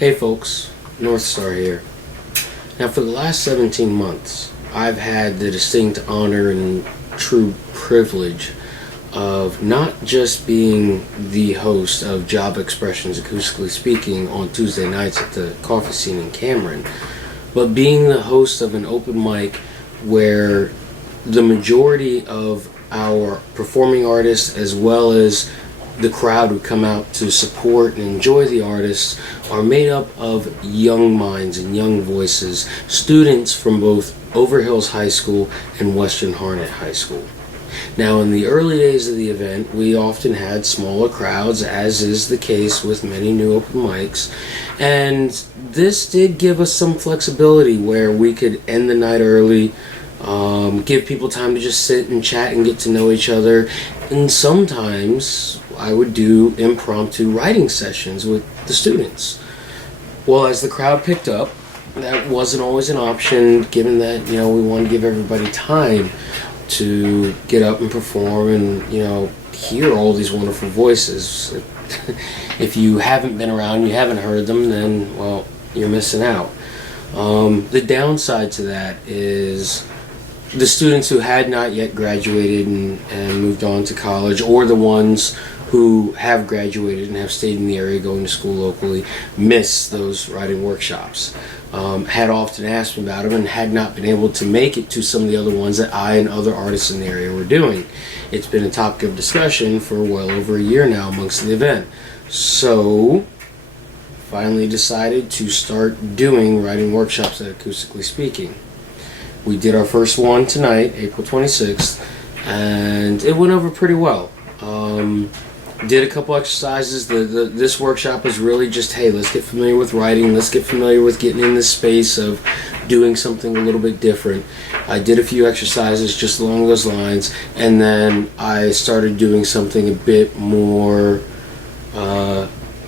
Hey folks, North Star here. Now for the last 17 months, I've had the distinct honor and true privilege of not just being the host of Job Expressions Acoustically Speaking on Tuesday nights at the Coffee Scene in Cameron, but being the host of an open mic where the majority of our performing artists as well as the crowd who come out to support and enjoy the artists are made up of young minds and young voices, students from both Overhills High School and Western Harnett High School. Now, in the early days of the event, we often had smaller crowds, as is the case with many new open mics, and this did give us some flexibility where we could end the night early, give people time to just sit and chat and get to know each other, and sometimes I would do impromptu writing sessions with the students. Well, as the crowd picked up, that wasn't always an option, given that, we want to give everybody time to get up and perform and, hear all these wonderful voices. If you haven't been around, you haven't heard them, then, well, you're missing out. The downside to that is the students who had not yet graduated and moved on to college, or the ones who have graduated and have stayed in the area going to school locally, miss those writing workshops. Had often asked me about them and had not been able to make it to some of the other ones that I and other artists in the area were doing. It's been a topic of discussion for well over a year now amongst the event. So, finally decided to start doing writing workshops at Acoustically Speaking. We did our first one tonight, April 26th, and it went over pretty well. Did a couple exercises. This workshop is really just, hey, let's get familiar with writing, let's get familiar with getting in the space of doing something a little bit different. I did a few exercises just along those lines, and then I started doing something a bit more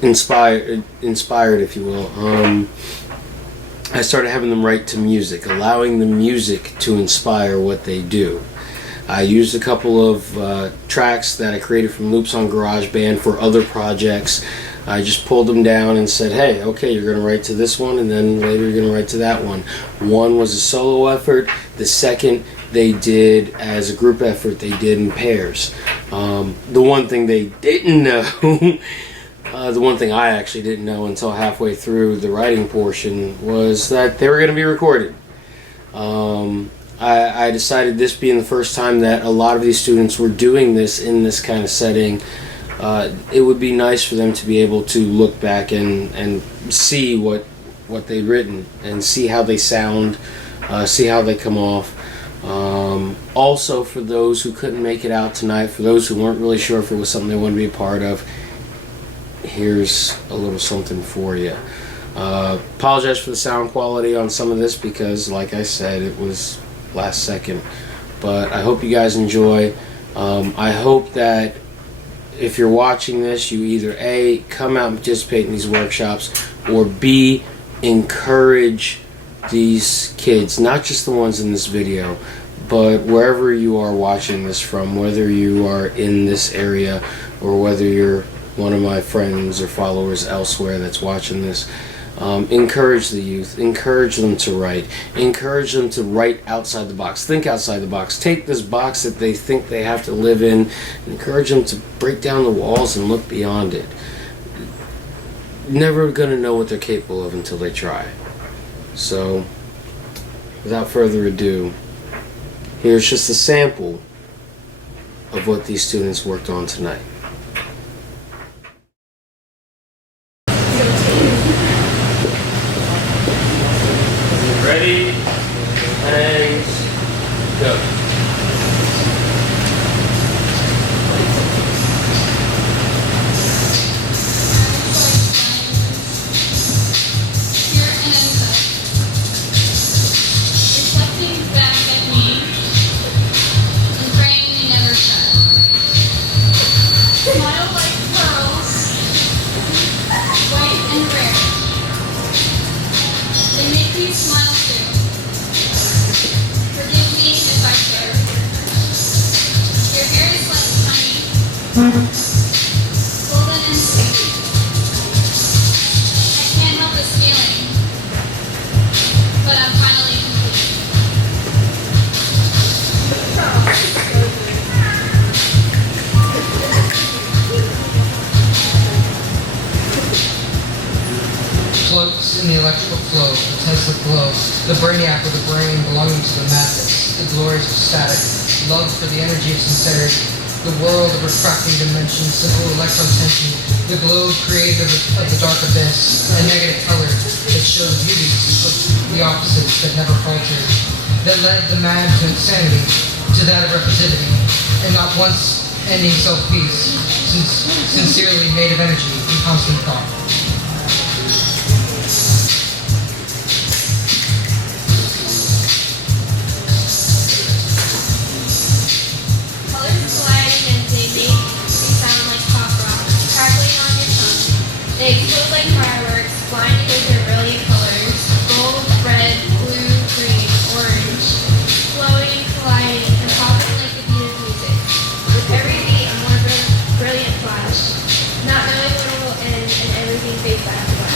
inspired, if you will. I started having them write to music, allowing the music to inspire what they do. I used a couple of tracks that I created from loops on GarageBand for other projects. I just pulled them down and said, hey, okay, you're going to write to this one, and then later you're going to write to that one. One was a solo effort. The second they did as a group effort, they did in pairs. The one thing they didn't know, the one thing I actually didn't know until halfway through the writing portion, was that they were going to be recorded. I decided, this being the first time that a lot of these students were doing this in this kind of setting, it would be nice for them to be able to look back and see what they'd written and see how they sound, see how they come off. Also, for those who couldn't make it out tonight, for those who weren't really sure if it was something they wanted to be a part of, here's a little something for you. Apologize for the sound quality on some of this because, like I said, it was last second, but I hope you guys enjoy. I hope that if you're watching this, you either A, come out and participate in these workshops, or B, encourage these kids, not just the ones in this video, but wherever you are watching this from, whether you are in this area or whether you're one of my friends or followers elsewhere that's watching this. Encourage the youth, encourage them to write, encourage them to write outside the box, think outside the box, take this box that they think they have to live in, encourage them to break down the walls and look beyond it. Never gonna know what they're capable of until they try. So, without further ado, here's just a sample of what these students worked on tonight. Ready, and go. Reflecting back at me and praying you never stop. floats in the electrical flow, the Tesla glow, the brainiac with a brain belonging to the madness, the glories of static, love for the energy of sincerity, the world of refracting dimensions, simple electron tension, the globe created of the dark abyss, a negative color that showed beauties of the opposites that never faltered, that led the mad to insanity, to that of repetitivity, and not once ending self-peace, sincerely made of energy and constant thought. Colors colliding and they make you sound like pop rock, crackling on your tongue. They explode like fireworks, blinding with their brilliant colors, gold, red, blue, green, orange, flowing, colliding, and popping like the beat of music. With every beat, a more brilliant flash, not knowing when it will end and everything fades back to black.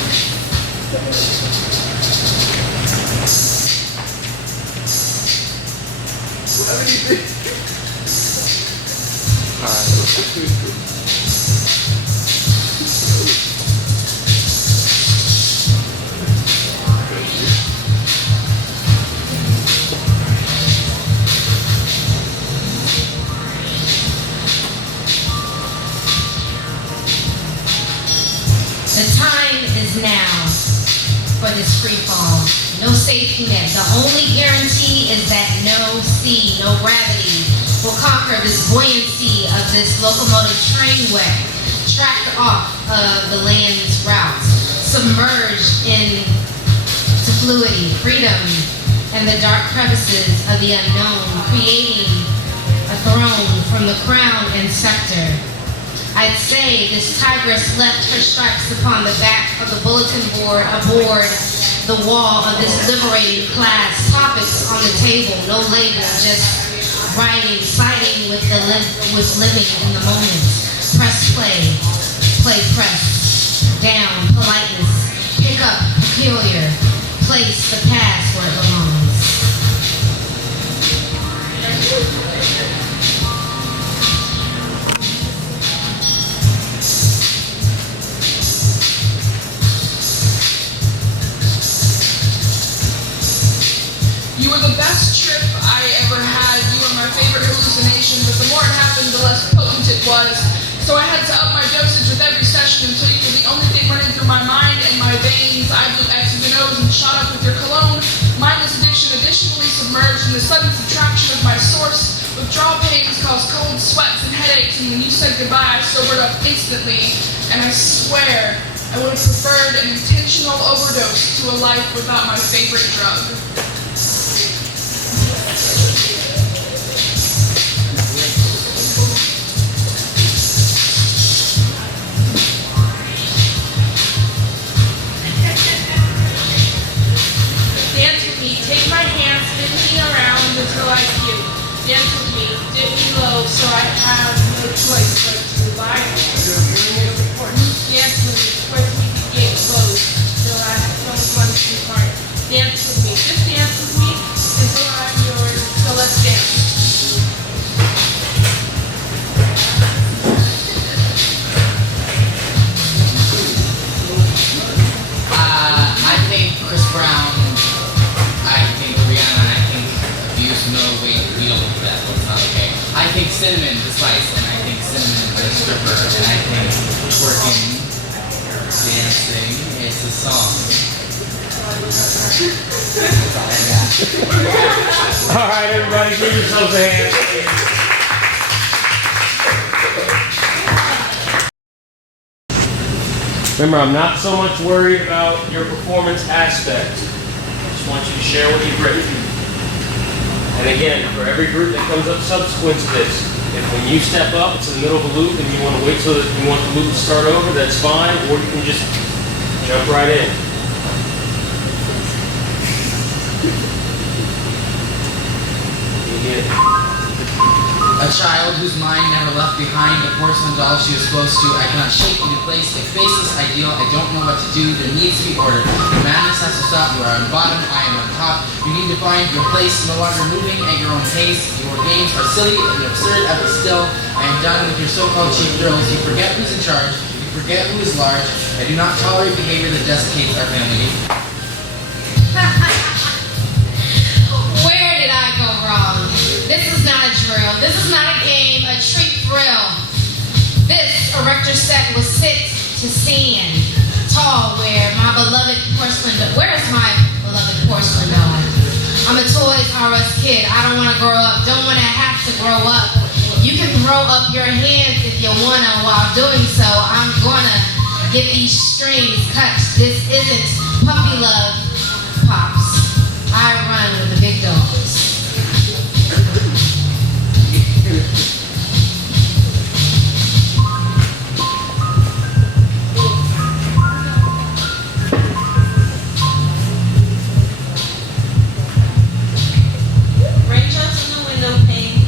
The time is now for this free fall. No safety net. The only guarantee is that no sea, no gravity will conquer this buoyancy of this locomotive train wreck, tracked off of the land's route, submerged into fluidity, freedom, and the dark crevices of the unknown, creating a throne from the crown and scepter. I'd say this tigress left her stripes upon the back of the bulletin board aboard the wall of this liberating class. Topics on the table, no label, just writing, siding with living in the moment. Press play, play press, down, politeness, pick up, peculiar, place the past where it belongs. You were the best trip I ever had. You were my favorite hallucination, but the more it happened, the less potent it was. So I had to up my dosage with every session until you were the only thing running through my mind and my veins. I blew X's and O's and shot up with your cologne. Mindless addiction additionally submerged in the sudden subtraction of my source. Withdrawal pains caused cold sweats and headaches, and when you said goodbye, I sobered up instantly. And I swear, I would have preferred an intentional overdose to a life without my favorite drug. Dance with me, take my hand, spin me around until I puke. Dance with me, dip me low so I have no choice but to lie. Dance with me, twist me the gate closed till I don't want to part. Dance with me, just dance with me until I'm yours, so let's dance. I think Chris Brown, I think Rihanna, I think Abuse, no, we don't do that, that's not okay. I think Cinnamon, the spice, and I think Cinnamon, the stripper, and I think twerking, dancing, it's a song. That's all I got. All right, everybody, give yourselves a hand. Remember, I'm not so much worried about your performance aspect. I just want you to share what you've written. And again, for every group that comes up subsequent to this, if when you step up, it's in the middle of a loop and you want to wait till you want the loop to start over, that's fine, or you can just jump right in. A child whose mind never left behind a porcelain doll she was supposed to. I cannot shake into place a faceless ideal. I don't know what to do. There needs to be order. The madness has to stop. You are on bottom. I am on top. You need to find your place. No longer moving at your own pace. Your games are silly and absurd. I will still. I am done with your so-called cheap thrills. You forget who's in charge. You forget who is large. I do not tolerate behavior that desiccates our family. Where did I go wrong? This is not a drill. This is not a game, a treat thrill. This erector set was sit to stand. Tall where my beloved porcelain doll. Where is my beloved porcelain doll? I'm a Toys R Us kid. I don't want to grow up. Don't want to have to grow up. You can throw up your hands if you want to. While doing so, I'm going to get these strings cut. This isn't puppy love, Pops. I run with the big dogs. Raindrops in the window pane,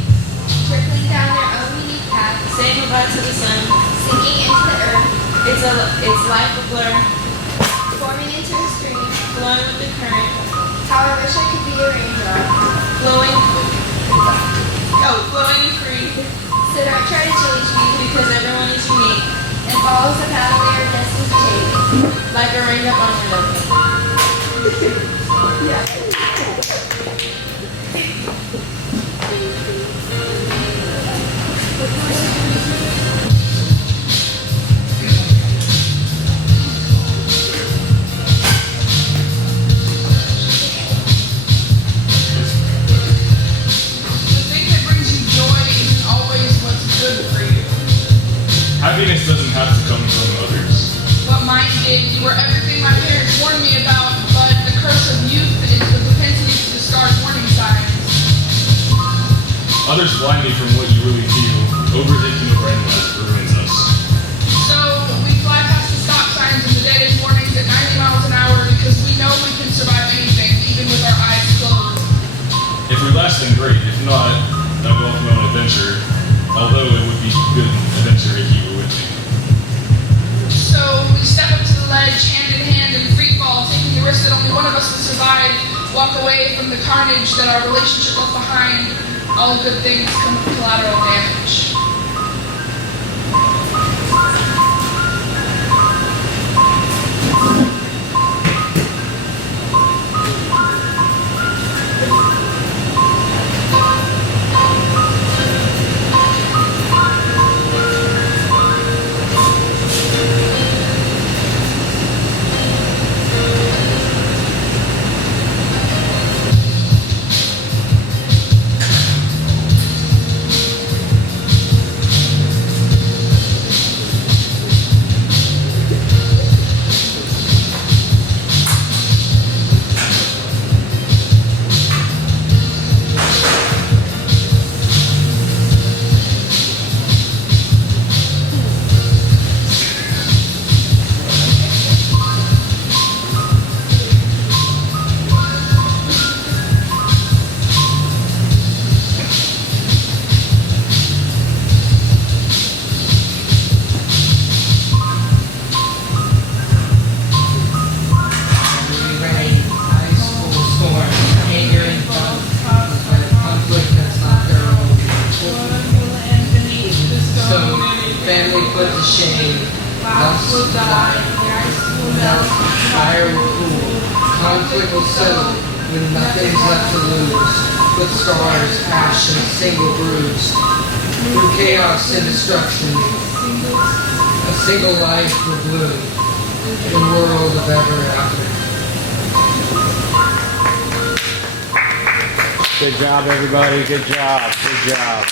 Trickling down their own unique path, saying goodbye to the sun. sinking into the earth, It's life a blur, forming into a stream. flowing with the current, How I wish I could be a raindrop. flowing and free, So don't try to change me, because everyone is unique, and follows the path they are destined to take. like a raindrop on a window pane. The thing that brings you joy isn't always what's good for you. Happiness doesn't have to come from others. What mine did, you were everything my parents warned me about, but the curse of youth is the propensity to discard warning signs. Others blind me from what you really feel. Overthinking over endless ruins us. So we fly past the stop signs and the dead-end warnings at 90 miles an hour because we know we can survive anything, even with our eyes closed. If we last, then great. If not, I'll go off my own adventure. Although it would be a good adventure if you were with me. So we step up to the ledge, hand in hand, and free fall, taking the risk that only one of us will survive, walk away from the carnage that our relationship left behind. All good things come with collateral damage. family put to shame. Dust will die, melt, fire will cool, conflict will settle when nothing's left to lose, but scars, ash, and a single bruise. Through chaos and destruction, a single life will bloom, a world of ever after. Good job, everybody. Good job. Good job.